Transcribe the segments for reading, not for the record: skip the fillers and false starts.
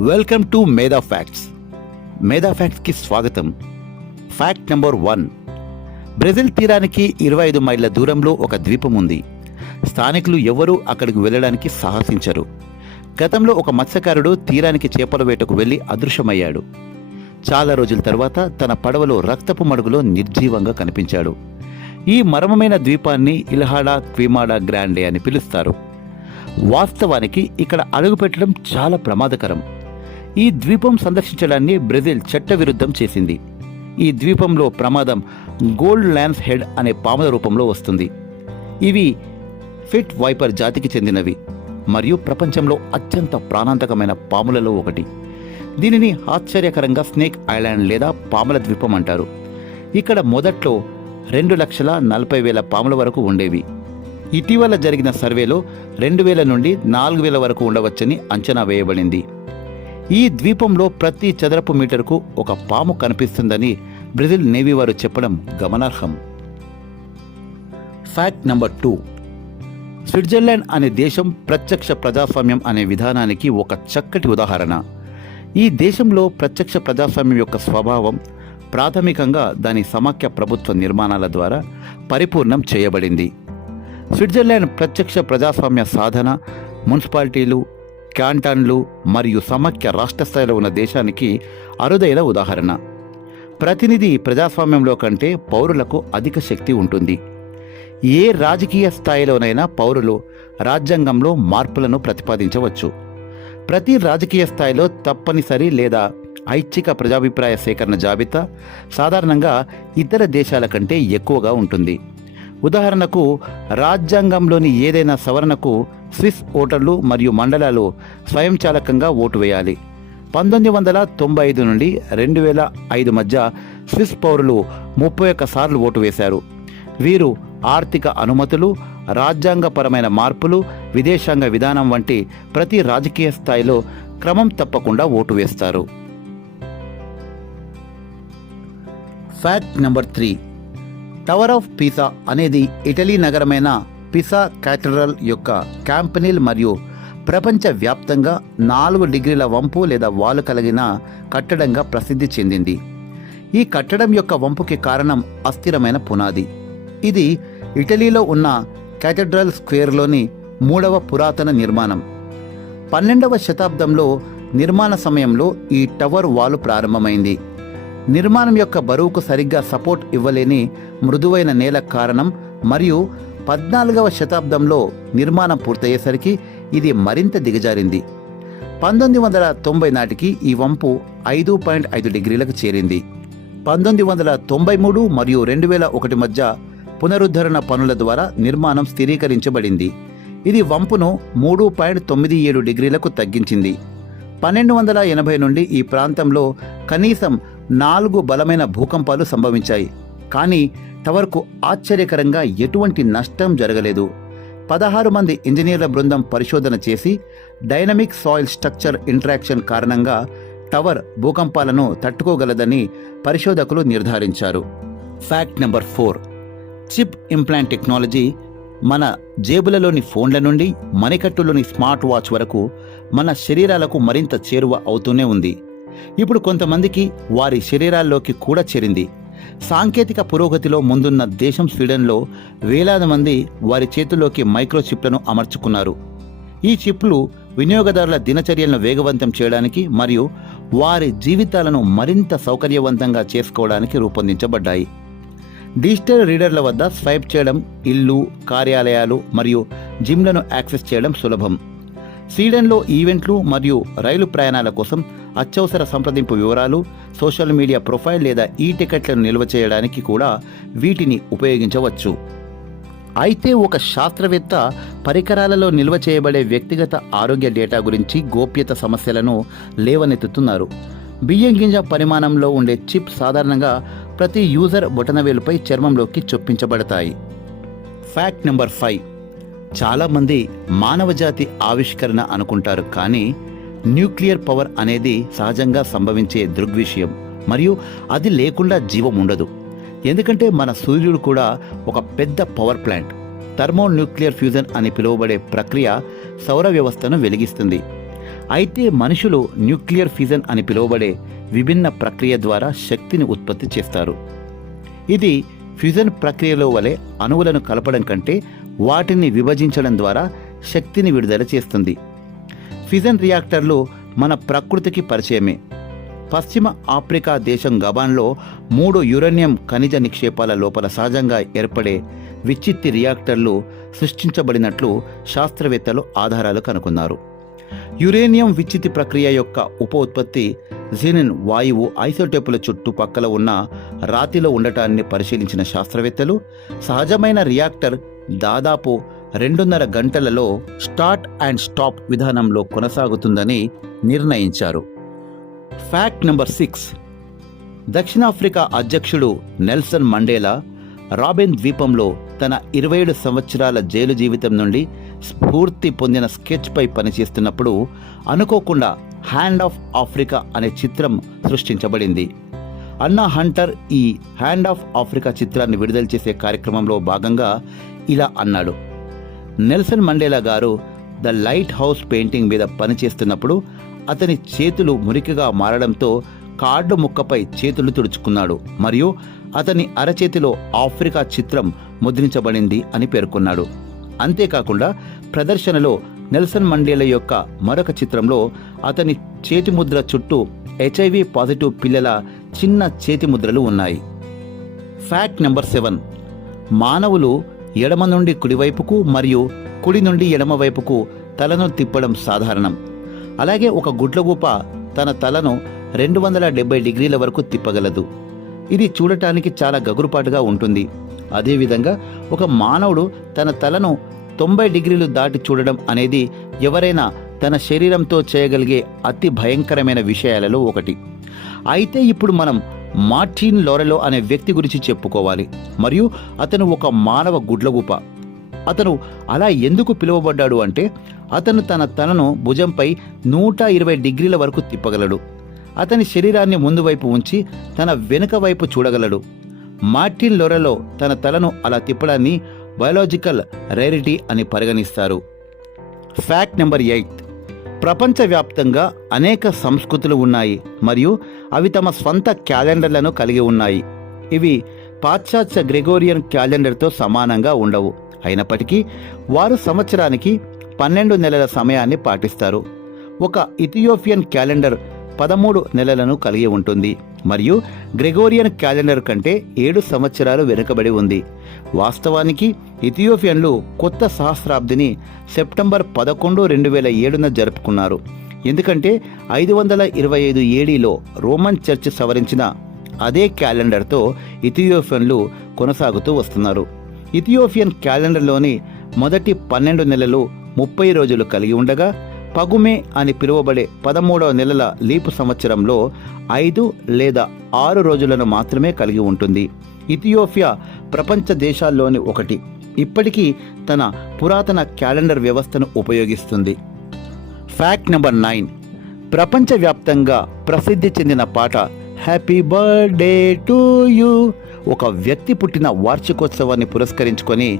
Welcome to మేధా facts. మేధా ఫ్యాక్ట్స్కి స్వాగతం. Fact number 1. బ్రెజిల్ తీరానికి 25 మైళ్ళ దూరంలో ఒక ద్వీపం ఉంది. స్థానికులు ఎవరూ అక్కడికి వెళ్ళడానికి సాహసించరు. గతంలో ఒక మత్స్యకారుడు తీరానికి చేపల వేటకు వెళ్ళి అదృశ్యమయ్యాడు. చాలా రోజుల తర్వాత తన పడవలో రక్తపు మడుగులో నిర్జీవంగా కనిపించాడు. ఈ మర్మమైన ద్వీపాన్ని ఇల్హాడా క్విమాడా గ్రాండే అని పిలుస్తారు. వాస్తవానికి ఇక్కడ అడుగుపెట్టడం చాలా ప్రమాదకరం. ఈ ద్వీపం సందర్శించడాన్ని బ్రెజిల్ చట్టవిరుద్ధం చేసింది. ఈ ద్వీపంలో ప్రమాదం గోల్డ్ ల్యాన్స్ హెడ్ అనే పాముల రూపంలో వస్తుంది. ఇవి ఫిట్ వైపర్ జాతికి చెందినవి మరియు ప్రపంచంలో అత్యంత ప్రాణాంతకమైన పాములలో ఒకటి. దీనిని ఆశ్చర్యకరంగా స్నేక్ ఐలాండ్ లేదా పాముల ద్వీపం అంటారు. ఇక్కడ మొదట్లో 2,40,000 పాముల వరకు ఉండేవి. ఇటీవల జరిగిన సర్వేలో 2,000 నుండి 4,000 వరకు ఉండవచ్చని అంచనా వేయబడింది. ఈ ద్వీపంలో ప్రతి చదరపు మీటర్కు ఒక పాము కనిపిస్తుందని బ్రెజిల్ నేవీ వారు చెప్పడం గమనార్హం. Fact number 2. స్విట్జర్లాండ్ అనే దేశం ప్రత్యక్ష ప్రజాస్వామ్యం అనే విధానానికి ఒక చక్కటి ఉదాహరణ. ఈ దేశంలో ప్రత్యక్ష ప్రజాస్వామ్యం యొక్క స్వభావం ప్రాథమికంగా దాని సమాఖ్య ప్రభుత్వ నిర్మాణాల ద్వారా పరిపూర్ణం చేయబడింది. స్విట్జర్లాండ్ ప్రత్యక్ష ప్రజాస్వామ్య సాధన, మున్సిపాలిటీలు, క్యాంటన్లు మరియు సమాఖ్య రాష్ట్ర స్థాయిలో ఉన్న దేశానికి అరుదైన ఉదాహరణ. ప్రతినిధి ప్రజాస్వామ్యంలో కంటే పౌరులకు అధిక శక్తి ఉంటుంది. ఏ రాజకీయ స్థాయిలోనైనా పౌరులు రాజ్యాంగంలో మార్పులను ప్రతిపాదించవచ్చు. ప్రతి రాజకీయ స్థాయిలో తప్పనిసరి లేదా ఐచ్ఛిక ప్రజాభిప్రాయ సేకరణ జాబితా సాధారణంగా ఇతర దేశాల కంటే ఎక్కువగా ఉంటుంది. ఉదాహరణకు, రాజ్యాంగంలోని ఏదైనా సవరణకు స్విస్ ఓటర్లు మరియు మండలాలు స్వయంచాలకంగా ఓటు వేయాలి. 1995 నుండి 2005 మధ్య స్విస్ పౌరులు 31 సార్లు ఓటు వేశారు. వీరు ఆర్థిక అనుమతులు, రాజ్యాంగపరమైన మార్పులు, విదేశాంగ విధానం వంటి ప్రతి రాజకీయ స్థాయిలో క్రమం తప్పకుండా ఓటు వేస్తారు. Fact number 3. టవర్ ఆఫ్ పిసా అనేది ఇటలీ నగరమైన పిసా క్యాథడ్రల్ యొక్క క్యాంపనిల్ మరియు ప్రపంచవ్యాప్తంగా 4 డిగ్రీల వంపు లేదా వాలు కలిగిన కట్టడంగా ప్రసిద్ధి చెందింది. ఈ కట్టడం యొక్క వంపుకి కారణం అస్థిరమైన పునాది. ఇది ఇటలీలో ఉన్న క్యాథడ్రల్ స్క్వేర్లోని 3వ పురాతన నిర్మాణం. 12వ శతాబ్దంలో నిర్మాణ సమయంలో ఈ టవర్ వాలు ప్రారంభమైంది. నిర్మాణం యొక్క బరువుకు సరిగ్గా సపోర్ట్ ఇవ్వలేని మృదువైన నేల కారణం మరియు 14వ శతాబ్దంలో నిర్మాణం పూర్తయ్యేసరికి ఇది మరింత దిగజారింది. 1990 నాటికి ఈ వంపు 5.5 డిగ్రీలకు చేరింది. 1993 మరియు 2001 మధ్య పునరుద్ధరణ పనుల ద్వారా నిర్మాణం స్థిరీకరించబడింది. ఇది వంపును 3.97 డిగ్రీలకు తగ్గించింది. 1280 నుండి ఈ ప్రాంతంలో కనీసం 4 బలమైన భూకంపాలు సంభవించాయి, కానీ టవర్కు ఆశ్చర్యకరంగా ఎటువంటి నష్టం జరగలేదు. 16 మంది ఇంజనీర్ల బృందం పరిశోధన చేసి డైనమిక్ సాయిల్ స్ట్రక్చర్ ఇంటరాక్షన్ కారణంగా టవర్ భూకంపాలను తట్టుకోగలదని పరిశోధకులు నిర్ధారించారు. Fact number 4. Chip implant technology మన జేబులలోని ఫోన్ల నుండి మణికట్టులోని స్మార్ట్ వాచ్ వరకు మన శరీరాలకు మరింత చేరువ అవుతూనే ఉంది. ఇప్పుడు కొంతమందికి వారి శరీరాల్లోకి కూడా చేరింది. సాంకేతిక పురోగతిలో ముందున్న దేశం స్వీడన్లో వేలాది మంది వారి చేతుల్లోకి మైక్రోచిప్లను అమర్చుకున్నారు. ఈ చిప్లు వినియోగదారుల దినచర్యలను వేగవంతం చేయడానికి మరియు వారి జీవితాలను మరింత సౌకర్యవంతంగా చేసుకోవడానికి రూపొందించబడ్డాయి. డిజిటల్ రీడర్ల వద్ద స్వైప్ చేయడం ఇల్లు, కార్యాలయాలు మరియు జిమ్లను యాక్సెస్ చేయడం సులభం. స్వీడన్లో ఈవెంట్లు మరియు రైలు ప్రయాణాల కోసం అత్యవసర సంప్రదింపు వివరాలు, సోషల్ మీడియా ప్రొఫైల్ లేదా ఈ టికెట్లను నిల్వ చేయడానికి కూడా వీటిని ఉపయోగించవచ్చు. అయితే ఒక శాస్త్రవేత్త పరికరాలలో నిల్వ చేయబడే వ్యక్తిగత ఆరోగ్య డేటా గురించి గోప్యత సమస్యలను లేవనెత్తుతున్నారు. బియ్యం గింజ పరిమాణంలో ఉండే చిప్ సాధారణంగా ప్రతి యూజర్ బొటనవేలుపై చర్మంలోకి చొప్పించబడతాయి. Fact number 5. చాలామంది మానవజాతి ఆవిష్కరణ అనుకుంటారు, కానీ న్యూక్లియర్ పవర్ అనేది సహజంగా సంభవించే దృగ్విషయం మరియు అది లేకుండా జీవం ఉండదు. ఎందుకంటే మన సూర్యుడు కూడా ఒక పెద్ద పవర్ ప్లాంట్. థర్మోన్యూక్లియర్ ఫ్యూజన్ అని పిలువబడే ప్రక్రియ సౌర వ్యవస్థను వెలిగిస్తుంది. అయితే మనుషులు న్యూక్లియర్ ఫిజన్ అని పిలువబడే విభిన్న ప్రక్రియ ద్వారా శక్తిని ఉత్పత్తి చేస్తారు. ఇది ఫ్యూజన్ ప్రక్రియలో వలె అణువులను కలపడం కంటే వాటిని విభజించడం ద్వారా శక్తిని విడుదల చేస్తుంది. ఫిజన్ రియాక్టర్లు మన ప్రకృతికి పరిచయమే. పశ్చిమ ఆఫ్రికా దేశం గబాన్లో 3 యురేనియం ఖనిజ నిక్షేపాల లోపల సహజంగా ఏర్పడే విచ్చిత్తి రియాక్టర్లు సృష్టించబడినట్లు శాస్త్రవేత్తలు ఆధారాలు కనుగొన్నారు. యురేనియం విచ్చిత్తి ప్రక్రియ యొక్క ఉప ఉత్పత్తి జినిన్ వాయువు ఐసోటోపుల చుట్టుపక్కల ఉన్న రాతిలో ఉండటాన్ని పరిశీలించిన శాస్త్రవేత్తలు సహజమైన రియాక్టర్ దాదాపు 2.5 గంటలలో స్టార్ట్ అండ్ స్టాప్ విధానంలో కొనసాగుతుందని నిర్ణయించారు. Fact number 6. దక్షిణాఫ్రికా అధ్యక్షుడు నెల్సన్ మండేలా రాబిన్ ద్వీపంలో తన 27 సంవత్సరాల జైలు జీవితం నుండి స్ఫూర్తి పొందిన స్కెచ్పై పనిచేస్తున్నప్పుడు అనుకోకుండా హ్యాండ్ ఆఫ్ ఆఫ్రికా అనే చిత్రం సృష్టించబడింది. అన్నా హంటర్ ఈ హ్యాండ్ ఆఫ్ ఆఫ్రికా చిత్రాన్ని విడుదల చేసే కార్యక్రమంలో భాగంగా ఇలా అన్నాడు: నెల్సన్ మండేలా గారు ద లైట్ హౌస్ పెయింటింగ్ మీద పనిచేస్తున్నప్పుడు అతని చేతులు మురికిగా మారడంతో కార్డు ముక్కపై చేతులు తుడుచుకున్నాడు మరియు అతని అరచేతిలో ఆఫ్రికా చిత్రం ముద్రించబడింది అని పేర్కొన్నాడు. అంతేకాకుండా ప్రదర్శనలో నెల్సన్ మండేలా యొక్క మరొక చిత్రంలో అతని చేతి ముద్ర చుట్టూ HIV పాజిటివ్ పిల్లల చిన్న చేతి ముద్రలు ఉన్నాయి. Fact number 7. మానవులు ఎడమ నుండి కుడివైపుకు మరియు కుడి నుండి ఎడమ వైపుకు తలను తిప్పడం సాధారణం. అలాగే ఒక గుడ్లగూప తన తలను 270 డిగ్రీల వరకు తిప్పగలదు. ఇది చూడటానికి చాలా గగురుపాటుగా ఉంటుంది. అదేవిధంగా ఒక మానవుడు తన తలను 90 డిగ్రీలు దాటి చూడడం అనేది ఎవరైనా తన శరీరంతో చేయగలిగే అతి భయంకరమైన విషయాలలో ఒకటి. అయితే ఇప్పుడు మనం మార్టిన్ లోరెలో అనే వ్యక్తి గురించి చెప్పుకోవాలి. మరియు అతను ఒక మానవ గుడ్లగూప. అతను అలా ఎందుకు పిలువబడ్డాడు అంటే అతను తన తలను భుజంపై 120 డిగ్రీల వరకు తిప్పగలడు. అతని శరీరాన్ని ముందు వైపు ఉంచి తన వెనుక వైపు చూడగలడు. మార్టిన్ లోరెలో తన తలను అలా తిప్పడాన్ని బయోలాజికల్ రేరిటీ అని పరిగణిస్తారు. Fact number 8. ప్రపంచవ్యాప్తంగా అనేక సంస్కృతులు ఉన్నాయి మరియు అవి తమ స్వంత క్యాలెండర్లను కలిగి ఉన్నాయి. ఇవి పాశ్చాత్య గ్రెగోరియన్ క్యాలెండర్తో సమానంగా ఉండవు. అయినప్పటికీ వారు సంవత్సరానికి 12 నెలల సమయాన్ని పాటిస్తారు. ఒక ఇథియోపియన్ క్యాలెండర్ 13 నెలలను కలిగి ఉంటుంది మరియు గ్రెగోరియన్ క్యాలెండర్ కంటే 7 సంవత్సరాలు వెనుకబడి ఉంది. వాస్తవానికి ఇథియోపియన్లు కొత్త సహస్రాబ్దిని సెప్టెంబర్ 11, 2007న జరుపుకున్నారు. ఎందుకంటే 525 ఏడీలో రోమన్ చర్చ్ సవరించిన అదే క్యాలెండర్తో ఇథియోపియన్లు కొనసాగుతూ వస్తున్నారు. ఇథియోపియన్ క్యాలెండర్లోని మొదటి 12 నెలలు 30 రోజులు కలిగి ఉండగా పగుమే అని పిలువబడే 13వ నెలల లీపు సంవత్సరంలో 5 లేదా 6 రోజులను మాత్రమే కలిగి ఉంటుంది. ఇథియోపియా ప్రపంచ దేశాల్లోని ఒకటి. ఇప్పటికీ తన పురాతన క్యాలెండర్ వ్యవస్థను ఉపయోగిస్తుంది. Fact number 9. ప్రపంచవ్యాప్తంగా ప్రసిద్ధి చెందిన పాట హ్యాపీ బర్త్డే టు యూ ఒక వ్యక్తి పుట్టిన వార్షికోత్సవాన్ని పురస్కరించుకొని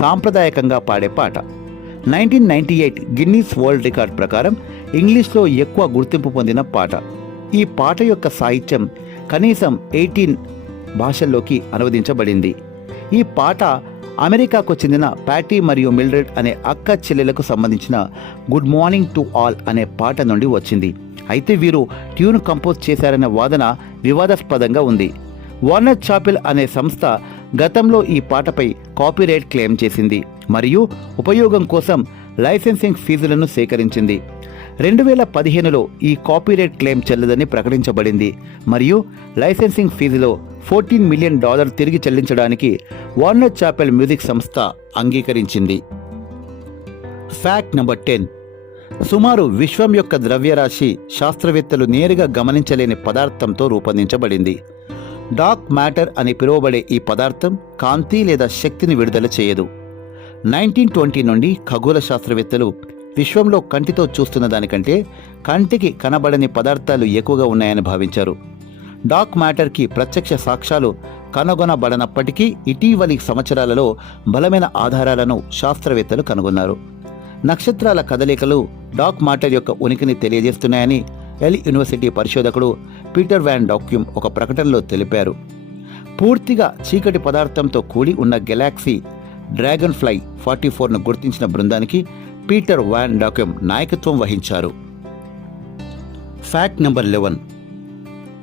సాంప్రదాయకంగా పాడే పాట. 1998 గిన్నీస్ వరల్డ్ రికార్డ్ ప్రకారం ఇంగ్లీష్లో ఎక్కువ గుర్తింపు పొందిన పాట. ఈ పాట యొక్క సాహిత్యం కనీసం 18 భాషల్లోకి అనువదించబడింది. ఈ పాట అమెరికాకు చెందిన ప్యాటీ మరియు మిల్డ్రెడ్ అనే అక్క చెల్లెలకు సంబంధించిన గుడ్ మార్నింగ్ టు ఆల్ అనే పాట నుండి వచ్చింది. అయితే వీరు ట్యూన్ కంపోజ్ చేశారనే వాదన వివాదాస్పదంగా ఉంది. వార్నర్ చాపెల్ అనే సంస్థ గతంలో ఈ పాటపై కాపీరైట్ క్లెయిమ్ చేసింది మరియు ఉపయోగం కోసం లైసెన్సింగ్ ఫీజులను సేకరించింది. 2015లో ఈ కాపీరైట్ క్లెయిమ్ చెల్లదని ప్రకటించబడింది మరియు లైసెన్సింగ్ ఫీజులో $14 మిలియన్ తిరిగి చెల్లించడానికి వార్నర్ చాపెల్ మ్యూజిక్ సంస్థ అంగీకరించింది. Fact number 10. సుమారు విశ్వం యొక్క ద్రవ్యరాశి శాస్త్రవేత్తలు నేరుగా గమనించలేని పదార్థంతో రూపొందించబడింది. డార్క్ మ్యాటర్ అని పిలువబడే ఈ పదార్థం కాంతి లేదా శక్తిని విడుదల చేయదు. 1920 నుండి ఖగోళ శాస్త్రవేత్తలు విశ్వంలో కంటితో చూస్తున్న దానికంటే కంటికి కనబడని పదార్థాలు ఎక్కువగా ఉన్నాయని భావించారు. డార్క్ మ్యాటర్కి ప్రత్యక్ష సాక్ష్యాలు కనుగొనబడనప్పటికీ ఇటీవలి సంవత్సరాలలో బలమైన ఆధారాలను శాస్త్రవేత్తలు కనుగొన్నారు. నక్షత్రాల కదలికలు డార్క్ మ్యాటర్ యొక్క ఉనికిని తెలియజేస్తున్నాయని ఎల్ యూనివర్సిటీ పరిశోధకుడు పీటర్ వ్యాన్ డాక్యూమ్ ఒక ప్రకటనలో తెలిపారు. పూర్తిగా చీకటి పదార్థంతో కూడి ఉన్న గెలాక్సీ డ్రాగన్ ఫ్లై 44ను గుర్తించిన బృందానికి పీటర్ వ్యాన్ డాక్యూమ్ నాయకత్వం వహించారు. Fact number 11.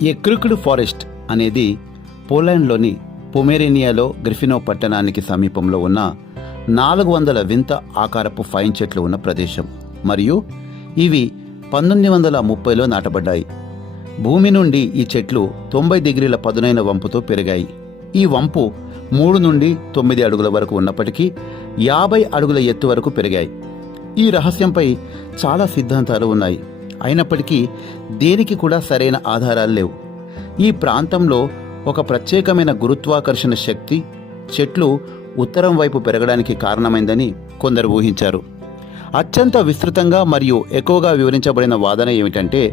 ఏ క్రిక్డ్ ఫారెస్ట్ అనేది పోలాండ్లోని పొమేరేనియాలో గ్రిఫినో పట్టణానికి సమీపంలో ఉన్న 400 వింత ఆకారపు పైన్ చెట్లు ఉన్న ప్రదేశం మరియు ఇవి 1930లో నాటబడ్డాయి. భూమి నుండి ఈ చెట్లు 90 డిగ్రీల పదునైన వంపుతో పెరిగాయి. ఈ వంపు 3 నుండి 9 అడుగుల వరకు ఉన్నప్పటికీ 50 అడుగుల ఎత్తు వరకు పెరిగాయి. ఈ రహస్యంపై చాలా సిద్ధాంతాలు ఉన్నాయి. అయినప్పటికీ దేనికి కూడా సరైన ఆధారాలు లేవు. ఈ ప్రాంతంలో ఒక ప్రత్యేకమైన గురుత్వాకర్షణ శక్తి చెట్లు ఉత్తరం వైపు పెరగడానికి కారణమైందని కొందరు ఊహించారు. అత్యంత విస్తృతంగా మరియు ఎక్కువగా వివరించబడిన వాదన ఏమిటంటే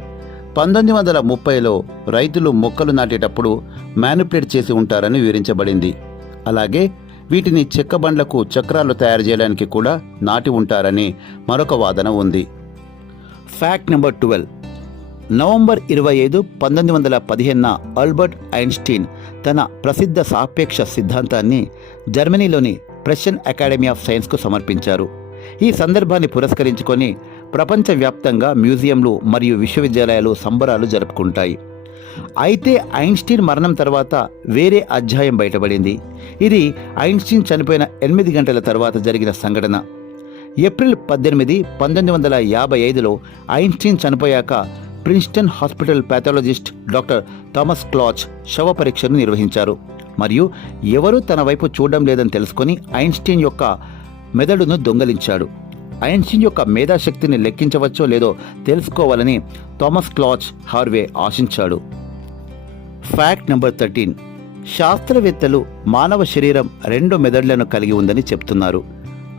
1930లో రైతులు మొక్కలు నాటేటప్పుడు మ్యానిపులేట్ చేసి ఉంటారని వివరించబడింది. అలాగే వీటిని చెక్క బండ్లకు చక్రాలు తయారు చేయడానికి కూడా నాటి ఉంటారని మరొక వాదన ఉంది. Fact number 12. నవంబర్ 25, 1915న ఆల్బర్ట్ ఐన్స్టీన్ తన ప్రసిద్ధ సాపేక్ష సిద్ధాంతాన్ని జర్మనీలోని ప్రషియన్ అకాడమీ ఆఫ్ సైన్స్కు సమర్పించారు. ఈ సందర్భాన్ని పురస్కరించుకొని ప్రపంచవ్యాప్తంగా మ్యూజియంలు మరియు విశ్వవిద్యాలయాలు సంబరాలు జరుపుకుంటాయి. అయితే ఐన్స్టీన్ మరణం తర్వాత వేరే అధ్యాయం బయటపడింది. ఇది ఐన్స్టీన్ చనిపోయిన 8 గంటల తర్వాత జరిగిన సంఘటన. ఏప్రిల్ 18, 1955లో ఐన్స్టీన్ చనిపోయాక Princeton hospital pathologist doctor Thomas క్లాచ్ శవ పరీక్షను నిర్వహించారు మరియు ఎవరూ తన వైపు చూడడం లేదని తెలుసుకొని ఐన్స్టీన్ యొక్క మెదడును దొంగలించాడు. ఐన్స్టీన్ యొక్క మేధాశక్తిని లెక్కించవచ్చో లేదో తెలుసుకోవాలని థామస్ క్లాచ్ హార్వే ఆశించాడు. Fact number 13. శాస్త్రవేత్తలు మానవ శరీరం 2 మెదడులను కలిగి ఉందని చెప్తున్నారు.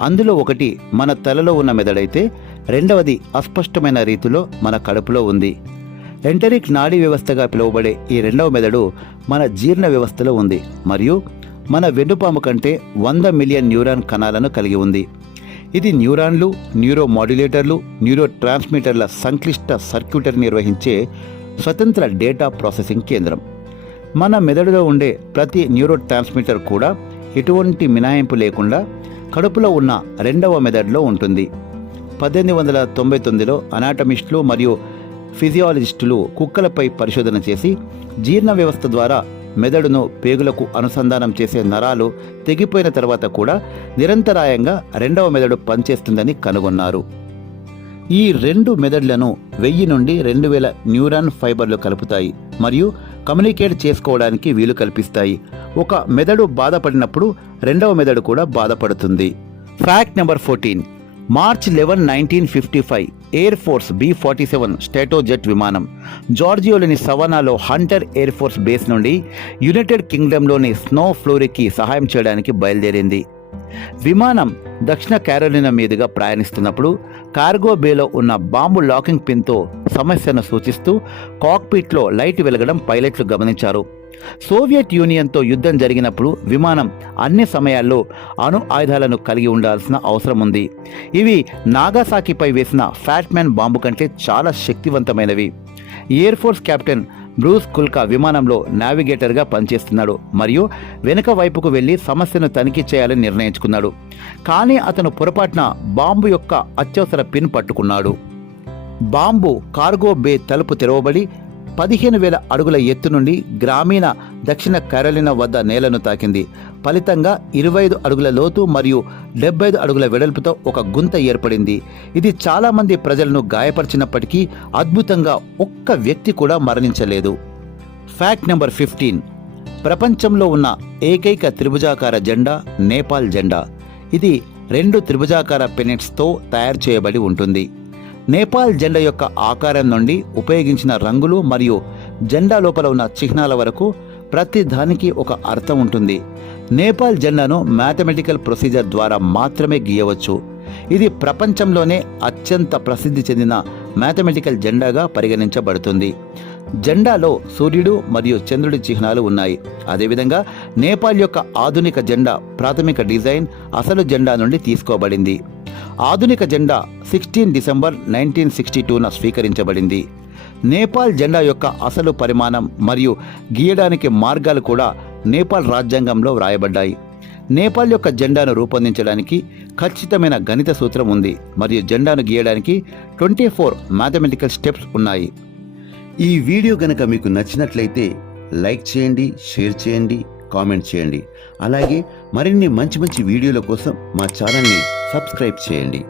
అందులో ఒకటి మన తలలో ఉన్న మెదడైతే రెండవది అస్పష్టమైన రీతిలో మన కడుపులో ఉంది. ఎంటరిక్ నాడీ వ్యవస్థగా పిలువబడే ఈ రెండవ మెదడు మన జీర్ణ వ్యవస్థలో ఉంది మరియు మన వెన్నుపాము కంటే 100 మిలియన్ న్యూరాన్ కణాలను కలిగి ఉంది. ఇది న్యూరాన్లు, న్యూరో మాడ్యులేటర్లు, న్యూరో ట్రాన్స్మిటర్ల సంక్లిష్ట సర్క్యూటరీ నిర్వహించే స్వతంత్ర డేటా ప్రాసెసింగ్ కేంద్రం. మన మెదడులో ఉండే ప్రతి న్యూరో ట్రాన్స్మిటర్ కూడా ఎటువంటి మినహాయింపు లేకుండా కడుపులో ఉన్న రెండవ మెదడులో ఉంటుంది. 1899లో అనాటమిస్టులు మరియు ఫిజియాలజిస్టులు కుక్కలపై పరిశోధన చేసి జీర్ణ వ్యవస్థ ద్వారా మెదడును పేగులకు అనుసంధానం చేసే నరాలు తెగిపోయిన తర్వాత కూడా నిరంతరాయంగా రెండవ మెదడు పనిచేస్తుందని కనుగొన్నారు. ఈ 2 మెదడులను 1000 నుండి 2000 న్యూరాన్ ఫైబర్లు కలుపుతాయి మరియు కమ్యూనికేట్ చేసుకోవడానికి వీలు కల్పిస్తాయి. ఒక మెదడు బాధపడినప్పుడు రెండవ మెదడు కూడా బాధపడుతుంది. Fact number 14. March 11, 1955 air force B-47 స్ట్రాటోజెట్ విమానం జార్జియాలోని సవానాలో హంటర్ ఎయిర్ ఫోర్స్ బేస్ నుండి యునైటెడ్ కింగ్డమ్లోని స్నో ఫ్లోరీకి సహాయం చేయడానికి బయలుదేరింది. విమానం దక్షిణ క్యారోలినా మీదుగా ప్రయాణిస్తున్నప్పుడు కార్గో బేలో ఉన్న బాంబు లాకింగ్ పిన్తో సమస్యను సూచిస్తూ కాక్పిట్లో లైట్ వెలగడం పైలట్లు గమనించారు. సోవియట్ యూనియన్తో యుద్ధం జరిగినప్పుడు విమానం అన్ని సమయాల్లో అణు ఆయుధాలను కలిగి ఉండాల్సిన అవసరం ఉంది. ఇవి నాగాసాకిపై వేసిన ఫ్యాట్మ్యాన్ బాంబు కంటే చాలా శక్తివంతమైనవి. ఎయిర్ ఫోర్స్ కెప్టెన్ బ్రూస్ కుల్కా విమానంలో నావిగేటర్గా పనిచేస్తున్నాడు మరియు వెనుక వైపుకు వెళ్లి సమస్యను తనిఖీ చేయాలని నిర్ణయించుకున్నాడు. కానీ అతను పొరపాటున బాంబు యొక్క అత్యవసర పిన్ పట్టుకున్నాడు. బాంబు కార్గో బే తలుపు తెరవబడి 15,000 అడుగుల ఎత్తు నుండి గ్రామీణ దక్షిణ కెరోలినా వద్ద నేలను తాకింది. ఫలితంగా 25 అడుగుల లోతు మరియు 75 అడుగుల వెడల్పుతో ఒక గుంత ఏర్పడింది. ఇది చాలామంది ప్రజలను గాయపరిచినప్పటికీ అద్భుతంగా ఒక్క వ్యక్తి కూడా మరణించలేదు. Fact number 15. ప్రపంచంలో ఉన్న ఏకైక త్రిభుజాకార జెండా నేపాల్ జెండా. ఇది 2 త్రిభుజాకార పెనెట్స్తో తయారు చేయబడి ఉంటుంది. నేపాల్ జెండా యొక్క ఆకారం నుండి ఉపయోగించిన రంగులు మరియు జెండా లోపల ఉన్న చిహ్నాల వరకు ప్రతి దానికి ఒక అర్థం ఉంటుంది. నేపాల్ జెండాను మ్యాథమెటికల్ ప్రొసీజర్ ద్వారా మాత్రమే గీయవచ్చు. ఇది ప్రపంచంలోనే అత్యంత ప్రసిద్ధి చెందిన మ్యాథమెటికల్ జెండాగా పరిగణించబడుతుంది. జెండాలో సూర్యుడు మరియు చంద్రుడి చిహ్నాలు ఉన్నాయి. అదేవిధంగా నేపాల్ యొక్క ఆధునిక జెండా ప్రాథమిక డిజైన్ అసలు జెండా నుండి తీసుకోబడింది. ఆధునిక జెండా 16 డిసెంబర్ 1962న స్వీకరించబడింది. నేపాల్ జెండా యొక్క అసలు పరిమాణం మరియు గీయడానికి మార్గాలు కూడా నేపాల్ రాజ్యాంగంలో వ్రాయబడ్డాయి. నేపాల్ యొక్క జెండాను రూపొందించడానికి ఖచ్చితమైన గణిత సూత్రం ఉంది మరియు జెండాను గీయడానికి 24 మ్యాథమెటికల్ స్టెప్స్ ఉన్నాయి. ఈ వీడియో గనక మీకు నచ్చినట్లయితే లైక్ చేయండి, షేర్ చేయండి, కామెంట్ చేయండి. అలాగే మరిన్ని మంచి మంచి వీడియోల కోసం మా ఛానల్ని సబ్స్క్రైబ్ చేయండి.